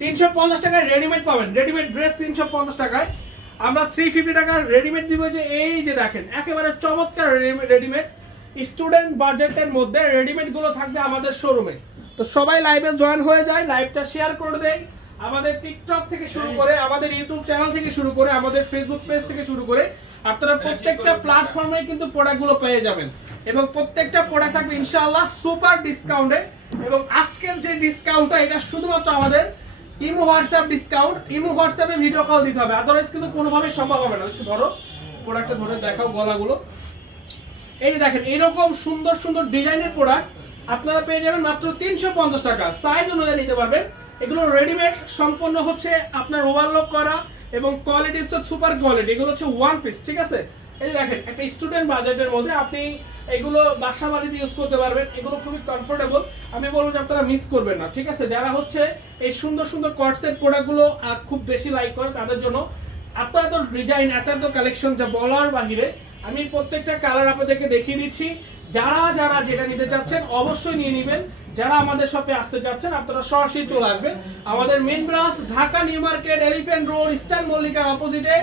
তিনশো পঞ্চাশ টাকায় রেডিমেড পাবেন। রেডিমেড ড্রেস তিনশো পঞ্চাশ টাকায়। আমরা থ্রি ফিফটি টাকার রেডিমেড দিব যে এই যে দেখেন একেবারে চমৎকার রেডিমেড স্টুডেন্ট বাজেটের মধ্যে রেডিমেডগুলো থাকবে আমাদের শোরুমে তো সবাই লাইভে জয়েন হয়ে যায় লাইভটা শেয়ার করে দেয় আমাদের টিকটক থেকে শুরু করে আমাদের ইউটিউব চ্যানেল থেকে শুরু করে আমাদের ফেসবুক পেজ থেকে শুরু করে আপনারা প্রত্যেকটা প্ল্যাটফর্মে কিন্তু প্রোডাক্টগুলো পেয়ে যাবেন। এবং প্রত্যেকটা প্রোডাক্ট থাকবে ইনশাআল্লাহ সুপার ডিসকাউন্টে এবং আজকের যে ডিসকাউন্টটা এটা শুধুমাত্র আমাদের ইমো হোয়াটসঅ্যাপ ডিসকাউন্ট ইমো হোয়াটসঅ্যাপে ভিডিও কল দিতে হবে। আদারওয়াইজ কিন্তু কোনোভাবে সম্ভব হবে না। একটু ধরো প্রোডাক্টটা ধরে দেখাও গলাগুলো। এই যে দেখেন, এরকম সুন্দর সুন্দর ডিজাইনের প্রোডাক্ট আপনারা পেয়ে যাবেন মাত্র তিনশো পঞ্চাশ টাকা। সাইজ অনুযায়ী নিতে পারবেন। এগুলো রেডিমেড সম্পূর্ণ হচ্ছে আপনার ওভারলক করা এবং কোয়ালিটি হচ্ছে সুপার কোয়ালিটি এগুলো হচ্ছে ওয়ান পিস ঠিক আছে? এই দেখেন, একটা স্টুডেন্ট বাজেটের মধ্যে আপনি এগুলো বাসা বাড়িতে ইউজ করতে পারবেন, এগুলো খুবই কমফোর্টেবল আমি বলব যে আপনারা মিস করবেন না, ঠিক আছে? যারা হচ্ছে এই সুন্দর সুন্দর কটসেট প্রোডাক্টগুলো খুব বেশি লাইক করে, তাদের জন্য এত এত ডিজাইন এত এত কালেকশন যা বলার বাহিরে, আমি প্রত্যেকটা কালার আপনাদেরকে দেখিয়ে দিচ্ছি। যারা যারা যেটা নিতে চাচ্ছেন, অবশ্যই নিয়ে নেবেন। যারা আমাদের শপে আসতে চাচ্ছেন, আপনারা সরাসরি চলে আসবেন। আমাদের main branch Dhaka New Market Elephant Road Eastern মল্লিকার অপোজিটে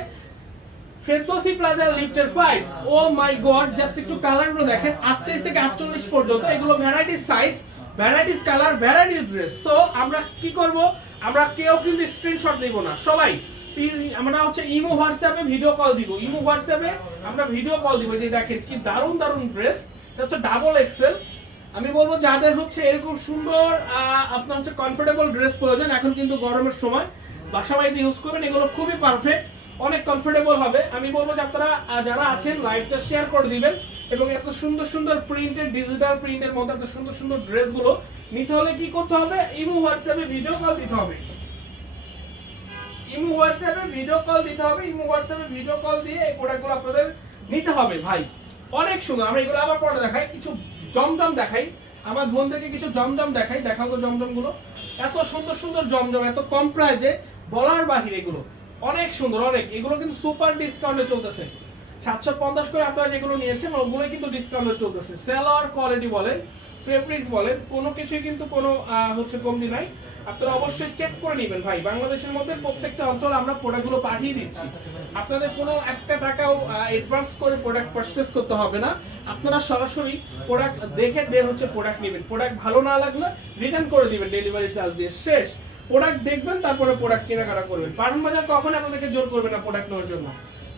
ফেরদৌসি প্লাজা লিফটের five O my god just একটু কালারগুলো দেখেন। 38 থেকে 48 পর্যন্ত। এগুলো varieties size varieties colour varieties dress so আমরা কি করব? আমরা কেউ কিন্তু স্ক্রিনশট দিব না। সবাই আমরা হচ্ছে ইমো হোয়াটসঅ্যাপে ভিডিও কল দিব। ইমো হোয়াটসঅ্যাপে আমরা ভিডিও কল দিব যে দেখেন কি দারুণ দারুণ ড্রেস এটা হচ্ছে ডাবল এক্সেল আমি বলব যাদের হচ্ছে এরকম সুন্দর আপনার হচ্ছে কমফোর্টেবল ড্রেস প্রয়োজন, এখন কিন্তু গরমের সময় বাসা বাড়িতে ইউজ করবেন। এগুলো খুবই পারফেক্ট অনেক কমফোর্টেবল হবে। আমি বলব যে আপনারা যারা আছেন লাইভটা শেয়ার করে দিবেন এবং এত সুন্দর সুন্দর প্রিন্টের ডিজিটাল প্রিন্টের মধ্যে এত সুন্দর সুন্দর ড্রেসগুলো নিতে হলে কি করতে হবে? ইমো হোয়াটসঅ্যাপে ভিডিও কল দিতে হবে। ইমো হোয়াটসঅ্যাপে ভিডিও কল দিতে হবে। ইমো হোয়াটসঅ্যাপে ভিডিও কল দিয়ে এই প্রোডাক্টগুলো আপনাদের নিতে হবে ভাই। অনেক সুন্দর। আমরা এগুলো আবার পরে দেখাই। কিছু জমজম দেখাই। আমার বোনদেরকে কিছু জমজম দেখাই। দেখাও তো জমজমগুলো এত সুন্দর সুন্দর জমজম, এত কম প্রাইজে বলার বাহির এগুলো। অনেক সুন্দর, অনেক। এগুলো কিন্তু সুপার ডিসকাউন্টে চলতেছে। সাতশো পঞ্চাশ করে আপনারা যেগুলো নিয়েছেন ওগুলো কিন্তু ডিসকাউন্টে চলতেছে। সেলার কোয়ালিটি বলেন ফেব্রিক্স বলেন, কোনো কিছুই কিন্তু কোনো হচ্ছে কমতি নাই। আপনারা অবশ্যই চেক করে নেবেন ভাই। বাংলাদেশের মধ্যে প্রত্যেকটা অঞ্চলে আমরা প্রোডাক্টগুলো পাঠিয়ে দিচ্ছি। আপনাদের কোনো একটা টাকাও অ্যাডভান্স করে প্রোডাক্ট পারচেস করতে হবে না। আপনারা সরাসরি প্রোডাক্ট দেখে দেন হচ্ছে প্রোডাক্ট নেবেন। প্রোডাক্ট ভালো না লাগলে রিটার্ন করে দিবেন ডেলিভারি চার্জ দিয়ে। শেষ। প্রোডাক্ট দেখবেন, তারপরে প্রোডাক্ট কেনাকাটা করবেন। পাঠান বাজার কখন আপনাদেরকে জোর করবে না প্রোডাক্ট নেওয়ার জন্য।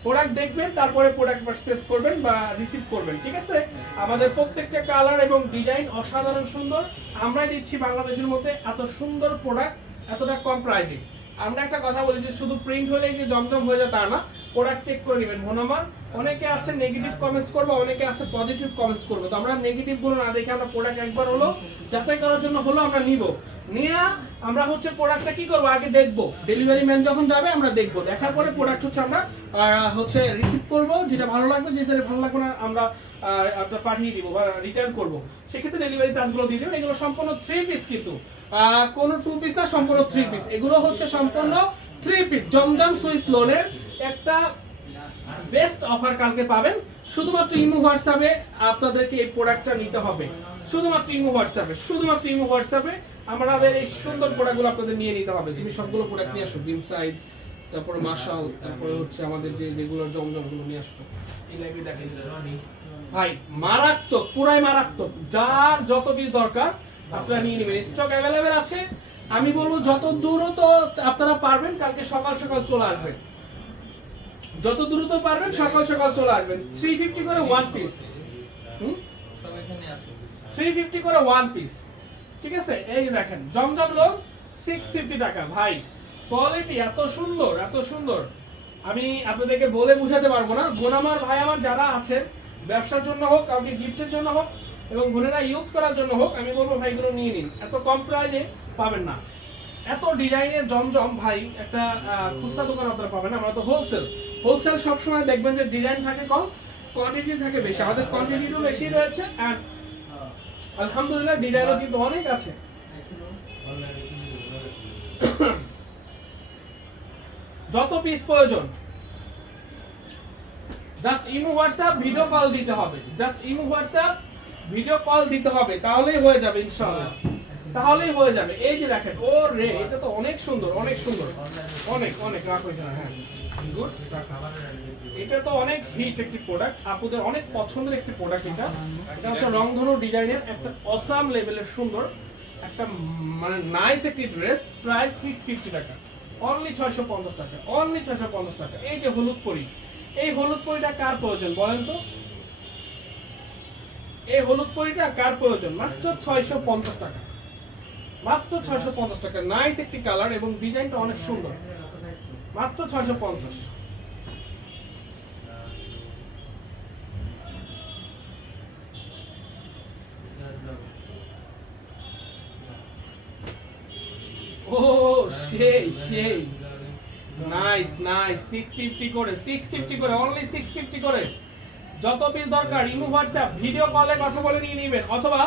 প্রোডাক্ট দেখবেন, তারপরে প্রোডাক্ট পারচেস করবেন বা রিসিভ করবেন, ঠিক আছে? আমাদের প্রত্যেকটা কালার এবং ডিজাইন অসাধারণ সুন্দর। আমরাই দিচ্ছি বাংলাদেশের মধ্যে এত সুন্দর প্রোডাক্ট এতটা কম প্রাইজে আমরা একটা কথা বলি যে, শুধু প্রিন্ট হলেই যে জমজম হয়ে যায় তা না। প্রোডাক্ট চেক করে নেবেন। মনোমান অনেকে আছে নেগেটিভ কমেন্টস করবে, অনেকে আছে পজিটিভ কমেন্টস করবে। তো আমরা নেগেটিভগুলো না দেখে আমরা প্রোডাক্ট একবার হলো যাচাই করার জন্য হলো আমরা নিব। নিয়ে আমরা হচ্ছে প্রোডাক্টটা কি করব? আগে দেখব। ডেলিভারি ম্যান যখন যাবে, আমরা দেখব। দেখার পরে প্রোডাক্ট হচ্ছে আমরা হচ্ছে রিসিভ করব। যেটা ভালো লাগবে যেটা ভালো লাগবে না, আমরা আপনার পাঠিয়ে দিব বা রিটার্ন করব। সেক্ষেত্রে ডেলিভারি চার্জগুলো দিয়ে দেবেন। এগুলো সম্পূর্ণ থ্রি পিস কিন্তু। কোনো টু পিস না, সম্পূর্ণ থ্রি পিস এগুলো হচ্ছে সম্পূর্ণ থ্রি পিস জমজম সুইস লোনের একটা বেস্ট অফার কালকে পাবেন। শুধুমাত্র ইমো হোয়াটসঅ্যাপে আপনাদেরকে এই প্রোডাক্টটা নিতে হবে। শুধুমাত্র ইমো হোয়াটসঅ্যাপে শুধুমাত্র ইমো হোয়াটসঅ্যাপে আমাদের এই সুন্দর প্রোডাক্টগুলো আপনাদের নিয়ে নিতে হবে। তুমি সবগুলো প্রোডাক্ট নিয়ে আসো বিম সাইড তারপরে মার্শাল তারপরে হচ্ছে আমাদের যে রেগুলার জমজমগুলো নিয়ে আসো। এই লাইভে দেখাই ভাই মারাত্মক পুরাই মারাত্মক। যার যত পিস দরকার আপনারা নিয়ে নেবেন। স্টক অ্যাভেলেবেল আছে। আমি বলব যত দূরও তো আপনারা পারবেন কালকে সকাল সকাল চলে আসবেন। যত দ্রুত পারবেন সকাল সকাল চলে আসবেন। থ্রি ফিফটি করে ওয়ান পিস থ্রি ফিফটি করে ওয়ান পিস ঠিক আছে? এই দেখেন জমজম লোক সিক্স ফিফটি টাকা। ভাই কোয়ালিটি এত সুন্দর এত সুন্দর। আমি আপনাদেরকে বলে বুঝাতে পারব না। বোন আমার ভাই আমার যারা আছেন ব্যবসার জন্য হোক কাউকে গিফটের জন্য হোক এবং বোনেরা ইউজ করার জন্য হোক আমি বলব ভাইগুলো নিয়ে নিন। এত কম প্রাইজে পাবেন না। এত ডিজাইনের জমজম ভাই একটা খুচরা দোকান আপনারা পাবেন না। আমরা তো হোলসেল হোলসেল সবসময় দেখবেন যে ডিজাইন থাকে কম কোয়ান্টিটি থাকে বেশি। আমাদের কোয়ান্টিটিও বেশি রয়েছে আর আলহামদুলিল্লাহ ডিজাইনও কিন্তু অনেক আছে। যত পিস প্রয়োজন just imo WhatsApp video call দিতে হবে। Just imo WhatsApp video call দিতে হবে, তাহলেই হয়ে যাবে, ইনশাআল্লাহ। তাহলেই হয়ে যাবে। এই যে দেখেন, ও রে, এটা তো অনেক সুন্দর অনেক সুন্দর। অনেক অনেক, রাখ হয়েছে না হ্যাঁ এটা তো অনেক হিট একটি প্রোডাক্ট আপুদের অনেক পছন্দের একটি প্রোডাক্ট এটা। এটা হচ্ছে রংধনু ডিজাইনের একটা অসাম লেভেলের সুন্দর, একটা মানে নাইস একটি ড্রেস প্রাইস সিক্স ফিফটি টাকা। অনলি ছয়শো পঞ্চাশ টাকা অনলি ছয়শো পঞ্চাশ টাকা। এই যে হলুদ পরি, এই হলুদ পরিটা কার প্রয়োজন বলেন তো? এই হলুদ পরিটা কার প্রয়োজন? মাত্র ছয়শো পঞ্চাশ টাকা। মাত্র ছয়শো পঞ্চাশ টাকা। নাইস একটি কালার এবং ডিজাইনটা অনেক সুন্দর। মাত্র ছয়শো পঞ্চাশ। ও, সেই সেই। নাইস নাইস সিক্স ফিফটি করে সিক্স ফিফটি করে অনলি সিক্স ফিফটি করে। যত পিস দরকার ইমো হোয়াটসঅ্যাপ ভিডিও কলে কথা বলে নিয়ে নেবেন। অথবা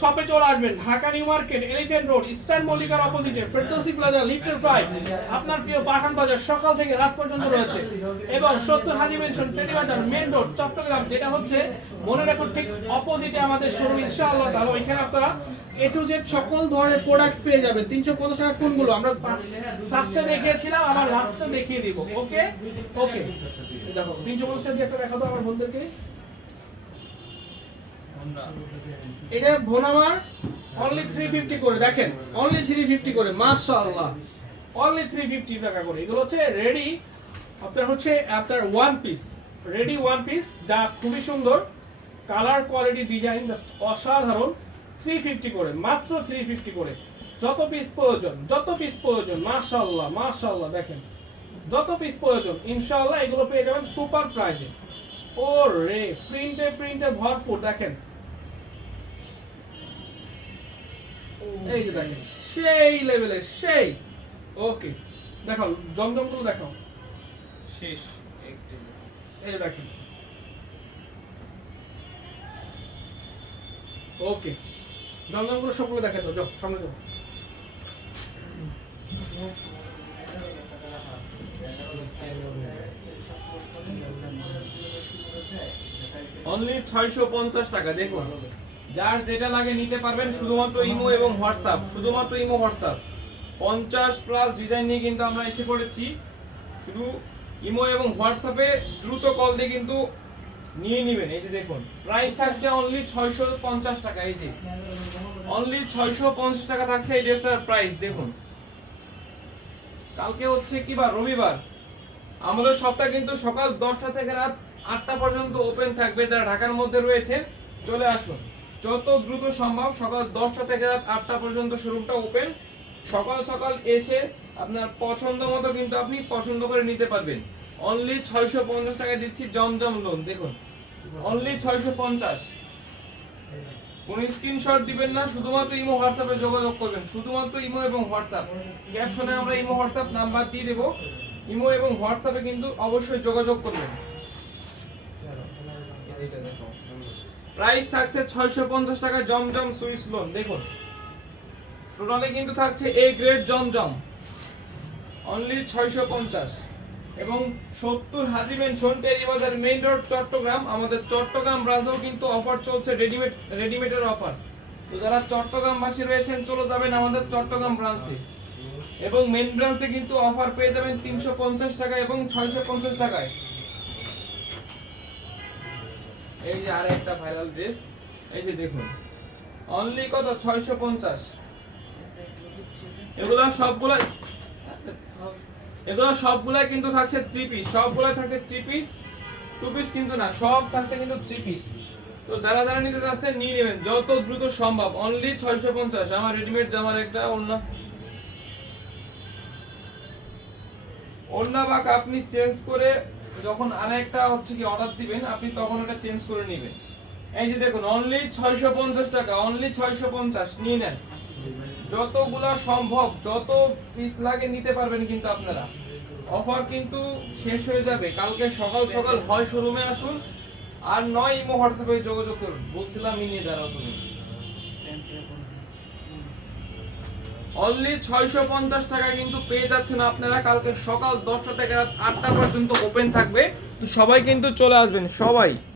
শপে চলে আসবেন, Dhaka New Market Elephant Road Eastern মল্লিকার অপোজিটে ফেরদৌসি প্লাজা লিফটের ফাইভ আপনার প্রিয় পাঠান বাজার সকাল থেকে রাত পর্যন্ত রয়েছে। এবং সত্তর হাজি মেনশন টেনি বাজার মেন রোড চট্টগ্রাম, যেটা হচ্ছে মনে রাখুন ঠিক অপোজিটে আমাদের শোরুম ইনশাআল্লাহ তাহলে ওইখানে আপনারা এ টু জেড সকল ধরনের প্রোডাক্ট পেয়ে যাবেন। তিনশো পঞ্চাশ টাকা কোনগুলো? আমরা ফার্স্টে দেখিয়েছিলাম, আবার লাস্টে দেখিয়ে দিব। ওকে ওকে দেখো তিনশো পঞ্চাশ দিয়ে একটা দেখাতো আমার বন্ধুদেরকে এটা ভোনামার অনলি থ্রি ফিফটি করে দেখেন অনলি থ্রি ফিফটি করে মাশাআল্লাহ। অনলি থ্রি ফিফটি টাকা করে। এগুলো হচ্ছে রেডি আপনার হচ্ছে আপনার one piece ready one piece যা খুবই সুন্দর। কালার কোয়ালিটি ডিজাইন জাস্ট অসাধারণ। থ্রি ফিফটি করে মাত্র থ্রি ফিফটি করে। যত পিস প্রয়োজন যত পিস প্রয়োজন মাশাআল্লাহ মাশাআল্লাহ দেখেন। যত পিস প্রয়োজন ইনশাআল্লাহ এগুলো পেয়ে যাবেন সুপার প্রাইজে ও রে প্রিন্টে প্রিন্টে ভরপুর দেখেন। এই যে দেখেন সেই লেভেলের সেই। ওকে দেখাও জমজমগুলো দেখাও। শেষ এই দেখেন। ওকে জমজমগুলো সবগুলো দেখে তো যাও সামনে যাও। অনলি ছয়শো পঞ্চাশ টাকা, দেখুন। যার যেটা লাগে নিতে পারবেন শুধুমাত্র ইমো এবং হোয়াটসঅ্যাপ, শুধুমাত্র ইমো, হোয়াটসঅ্যাপ। পঞ্চাশ প্লাস ডিজাইন নিয়ে কিন্তু আমরা এসে পড়েছি। শুধু ইমো এবং হোয়াটসঅ্যাপে দ্রুত কল দিয়ে কিন্তু নিয়ে নেবেন। এই যে দেখুন, প্রাইস থাকছে অনলি ছয়শো পঞ্চাশ টাকা, এই যে। অনলি ছয়শো পঞ্চাশ টাকা থাকছে এই ড্রেসটার প্রাইস, দেখুন। কালকে হচ্ছে কি বার? রবিবার। আমাদের শপটা কিন্তু সকাল দশটা থেকে রাত আটটা পর্যন্ত ওপেন থাকবে, যারা ঢাকার মধ্যে রয়েছেন চলে আসুন। যত দ্রুত সম্ভব সকাল দশটা থেকে রাত আটটা পর্যন্ত শোরুমটা ওপেন সকাল সকাল এসে আপনার পছন্দ মতো কিন্তু আপনি পছন্দ করে নিতে পারবেন। অনলি ছয়শো পঞ্চাশ টাকা দিচ্ছি জমজম লোন দেখুন। অনলি ছয়শো পঞ্চাশ। কোন স্ক্রিনশট দিবেন না, শুধুমাত্র ইমো হোয়াটসঅ্যাপে যোগাযোগ করবেন। শুধুমাত্র ইমো এবং হোয়াটসঅ্যাপ। ক্যাপশনে আমরা ইমো হোয়াটসঅ্যাপ নাম্বার দিয়ে দেবো। ইমো এবং হোয়াটসঅ্যাপে কিন্তু অবশ্যই যোগাযোগ করবেন। প্রাইস থাকছে ছয়শো পঞ্চাশ টাকা জমজম সুইস লোন দেখুন। টোটালে কিন্তু থাকছে এ গ্রেড জমজম। অনলি ছয়শো পঞ্চাশ। এবং সত্তর হাজিবেন সন্টেরি বাজার মেইন রোড চট্টগ্রাম। আমাদের চট্টগ্রাম ব্রাঞ্চেও কিন্তু অফার চলছে রেডিমেড রেডিমেডের অফার তো যারা চট্টগ্রামবাসী রয়েছেন, চলে যাবেন আমাদের চট্টগ্রাম ব্রাঞ্চে এবং মেন ব্রাঞ্চে কিন্তু অফার পেয়ে যাবেন তিনশো পঞ্চাশ টাকা এবং ছয়শো পঞ্চাশ টাকায়। এই যে আর একটা ভাইরাল ড্রেস এই যে দেখুন। অনলি কত? ছয়শো পঞ্চাশ। এগুলা সবগুলা এগুলো সবগুলাই কিন্তু থাকছে থ্রি পিস সবগুলাই থাকছে থ্রি পিস টু পিস কিন্তু না, সব থাকছে কিন্তু থ্রি পিস তো যারা যারা নিতে চাচ্ছেন, নিয়ে নেবেন, যত দ্রুত সম্ভব। অনলি ছয়শো পঞ্চাশ। আমার রেডিমেড জামার একটা অন্য অন্য বাক আপনি চেঞ্জ করে যখন আরেকটা হচ্ছে কি অর্ডার দিবেন, আপনি তখন ওটা চেঞ্জ করে নেবেন। এই যে দেখুন অনলি ছয়শো পঞ্চাশ টাকা অনলি ছয়শো পঞ্চাশ, নিয়ে নেন। যতগুলা সম্ভব, যত পিস লাগে নিতে পারবেন কিন্তু আপনারা। অফার কিন্তু শেষ হয়ে যাবে, কালকে সকাল সকাল হয় শোরুমে আসুন, আর নয় ইমো যোগাযোগ করুন। বলছিলাম নিয়ে দাঁড়াও তুমি। অনলি ছয়শো পঞ্চাশ টাকা কিন্তু পেয়ে যাচ্ছেন আপনারা। কালকে সকাল দশটা থেকে রাত আটটা পর্যন্ত ওপেন থাকবে। তো সবাই কিন্তু চলে আসবেন, সবাই।